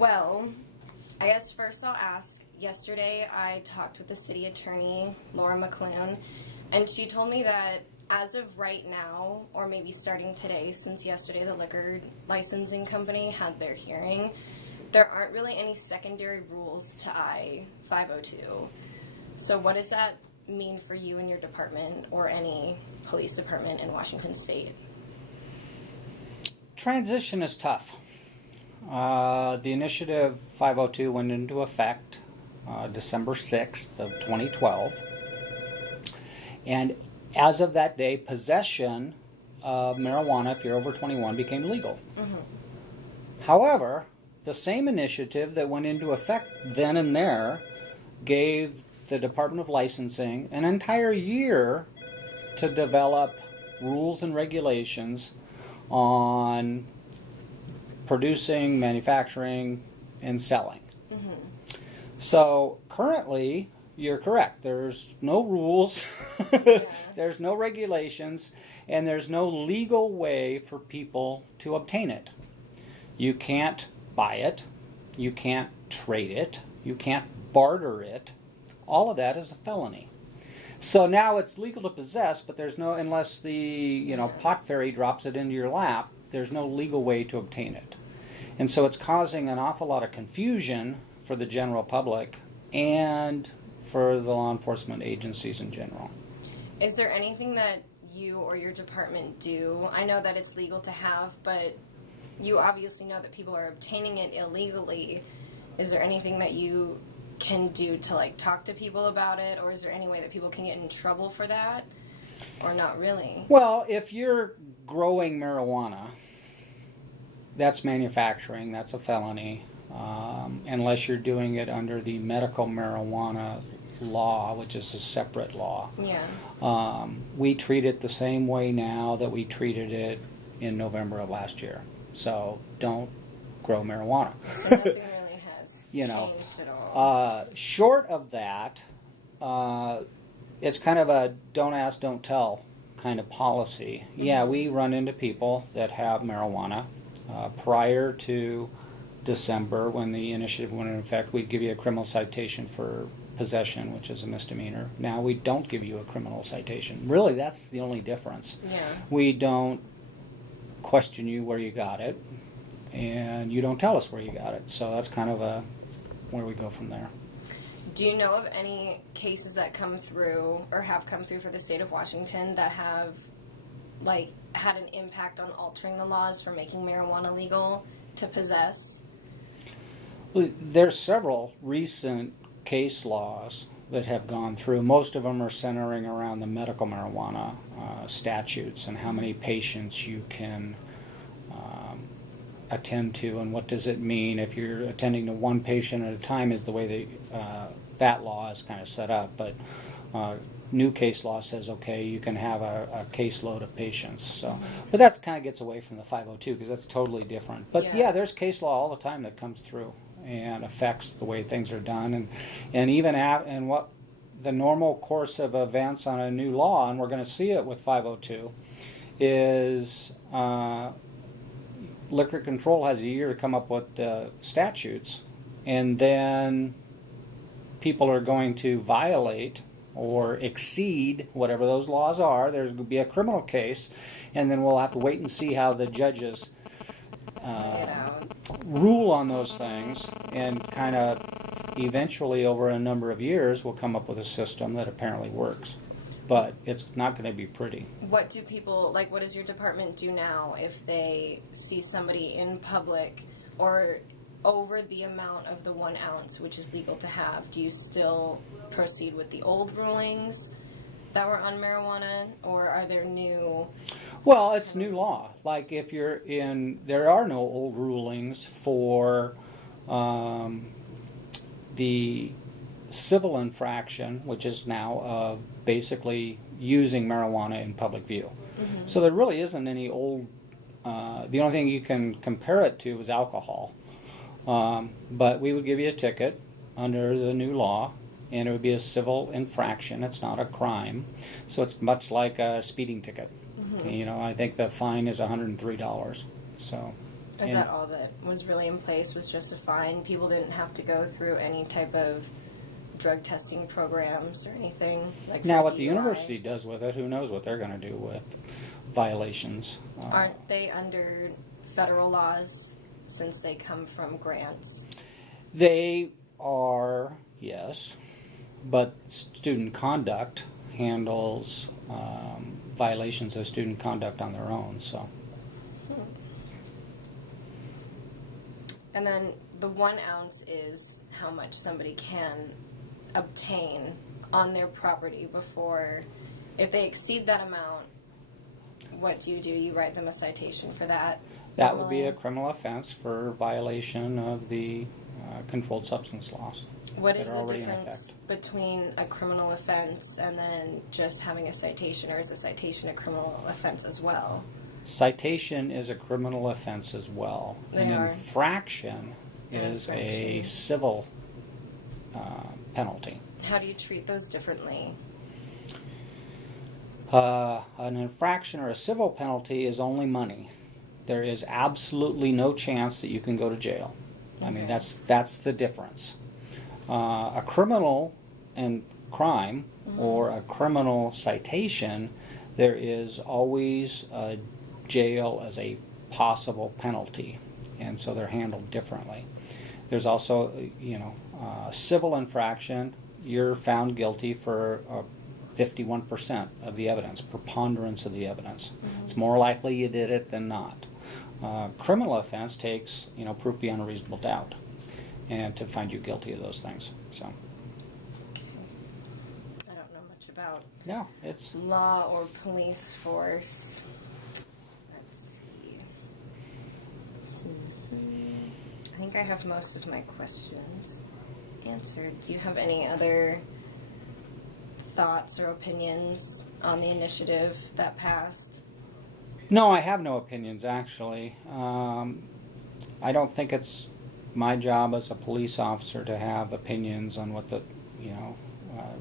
Well, I guess first I'll ask. Yesterday I talked with the city attorney, Laura McClune, and she told me that as of right now, or maybe starting today, since yesterday the liquor licensing company had their hearing, there aren't really any secondary rules to I-502. So what does that mean for you and your department or any police department in Washington State? Transition is tough. The initiative 502 went into effect December 6th of 2012. And as of that day, possession of marijuana, if you're over 21, became legal. Mm-hmm. However, the same initiative that went into effect then and there gave the Department of Licensing an entire year to develop rules and regulations on producing, manufacturing, and selling. Mm-hmm. So currently, you're correct. There's no rules, there's no regulations, and there's no legal way for people to obtain it. You can't buy it, you can't trade it, you can't barter it. All of that is a felony. So now it's legal to possess, but there's no, unless the pot fairy drops it into your lap, there's no legal way to obtain it. And so it's causing an awful lot of confusion for the general public and for the law enforcement agencies in general. Is there anything that you or your department do? I know that it's legal to have, but you obviously know that people are obtaining it illegally. Is there anything that you can do to talk to people about it, or is there any way that people can get in trouble for that, or not really? Well, if you're growing marijuana, that's manufacturing, that's a felony, unless you're doing it under the medical marijuana law, which is a separate law. Yeah. We treat it the same way now that we treated it in November of last year. So don't grow marijuana. So nothing really has changed at all. Short of that, it's kind of a don't ask, don't tell kind of policy. Mm-hmm. Yeah, we run into people that have marijuana. Prior to December, when the initiative went into effect, we'd give you a criminal citation for possession, which is a misdemeanor. Now we don't give you a criminal citation. Really, that's the only difference. Yeah. We don't question you where you got it, and you don't tell us where you got it. So that's kind of where we go from there. Do you know of any cases that come through or have come through for the state of Washington that have had an impact on altering the laws for making marijuana legal to possess? Well, there's several recent case laws that have gone through. Most of them are centering around the medical marijuana statutes and how many patients you can attend to, and what does it mean if you're attending to one patient at a time is the way that law is kind of set up. But new case law says, okay, you can have a caseload of patients. So, but that kind of gets away from the 502 because that's totally different. But yeah, there's case law all the time that comes through and affects the way things are done, and even and what the normal course of events on a new law, and we're going to see it with 502, is liquor control has a year to come up with statutes, and then people are going to violate or exceed whatever those laws are. There's going to be a criminal case, and then we'll have to wait and see how the judges rule on those things, and kind of eventually over a number of years we'll come up with a system that apparently works. But it's not going to be pretty. What do people, what does your department do now if they see somebody in public or over the amount of the 1 ounce, which is legal to have? Do you still proceed with the old rulings that were on marijuana, or are there new? Well, it's new law. Like if you're in, there are no old rulings for the civil infraction, which is now basically using marijuana in public view. Mm-hmm. So there really isn't any old, the only thing you can compare it to is alcohol. But we would give you a ticket under the new law, and it would be a civil infraction. It's not a crime. So it's much like a speeding ticket. Mm-hmm. I think the fine is $103. So Is that all that was really in place, was just a fine? People didn't have to go through any type of drug testing programs or anything? Like Now, for what the DUI? university does with it, who knows what they're going to do with violations. Aren't they under federal laws since they come from grants? They are, yes, but student conduct handles violations of student conduct on their own, so. And then the 1 ounce is how much somebody can obtain on their property before, if they exceed that amount, what do? You write them a citation for that? That would be a normally? criminal offense for violation of the controlled substance laws. What that is are the already in difference effect. between a criminal offense and then just having a citation, or is a citation a criminal offense as well? Citation is a criminal offense as well. They An are. infraction is a Infraction. civil penalty. How do you treat those differently? An infraction or a civil penalty is only money. There is absolutely no chance that you can go to jail. I mean, Okay. that's the difference. A criminal and crime or a criminal citation, there is always a jail as a possible penalty, and so they're handled differently. There's also, civil infraction. You're found guilty for 51% of the evidence, preponderance of the evidence. It's more likely you did it than not. Criminal offense takes, proof beyond a reasonable doubt, and to find you guilty of those things. So, Okay. I don't know much about yeah, it's law or police force. Let's see. I think I have most of my questions answered. Do you have any other thoughts or opinions on the initiative that passed? no. I have no opinions actually. I don't think it's my job as a police officer to have opinions on what the,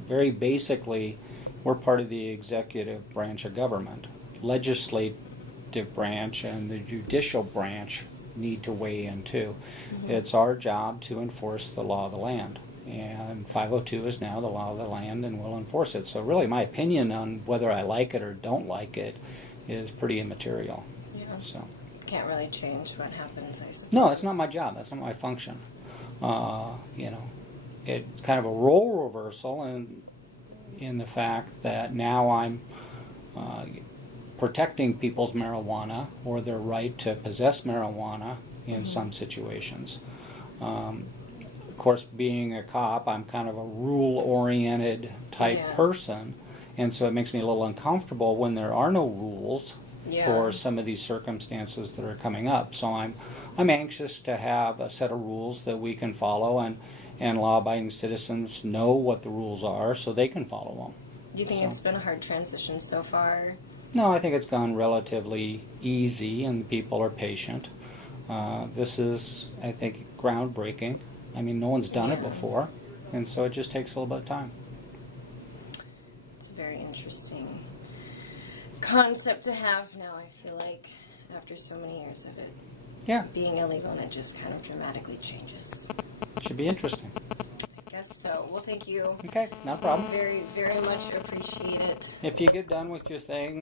very basically, we're part of the executive branch of government. Legislative branch and the judicial branch need to weigh in too. It's our job to enforce the law of the land. And 502 is now the law of the land, and we'll enforce it. So really my opinion on whether I like it or don't like it is pretty immaterial. Yeah. So. Can't really change what happens, I suppose. No, it's not my job. That's not my function. It's kind of a role reversal in the fact that now I'm protecting people's marijuana or their right to possess marijuana in some situations. Of course, being a cop, I'm kind of a rule-oriented type Yeah. person, and so it makes me a little uncomfortable when there are no rules Yeah. for some of these circumstances that are coming up. So I'm anxious to have a set of rules that we can follow, and law-abiding citizens know what the rules are so they can follow them. Do you think So- it's been a hard transition so far? No, I think it's gone relatively easy and people are patient. This is, I think, groundbreaking. I mean, no one's done it Yeah. before, and so it just takes a little bit of time. It's a very interesting concept to have now, I feel like, after so many years of it Yeah, being illegal, and it just kind of dramatically changes. should be interesting. I guess so. Well, thank you. Okay, no problem. Very, very much appreciate it. If you get done with your thing,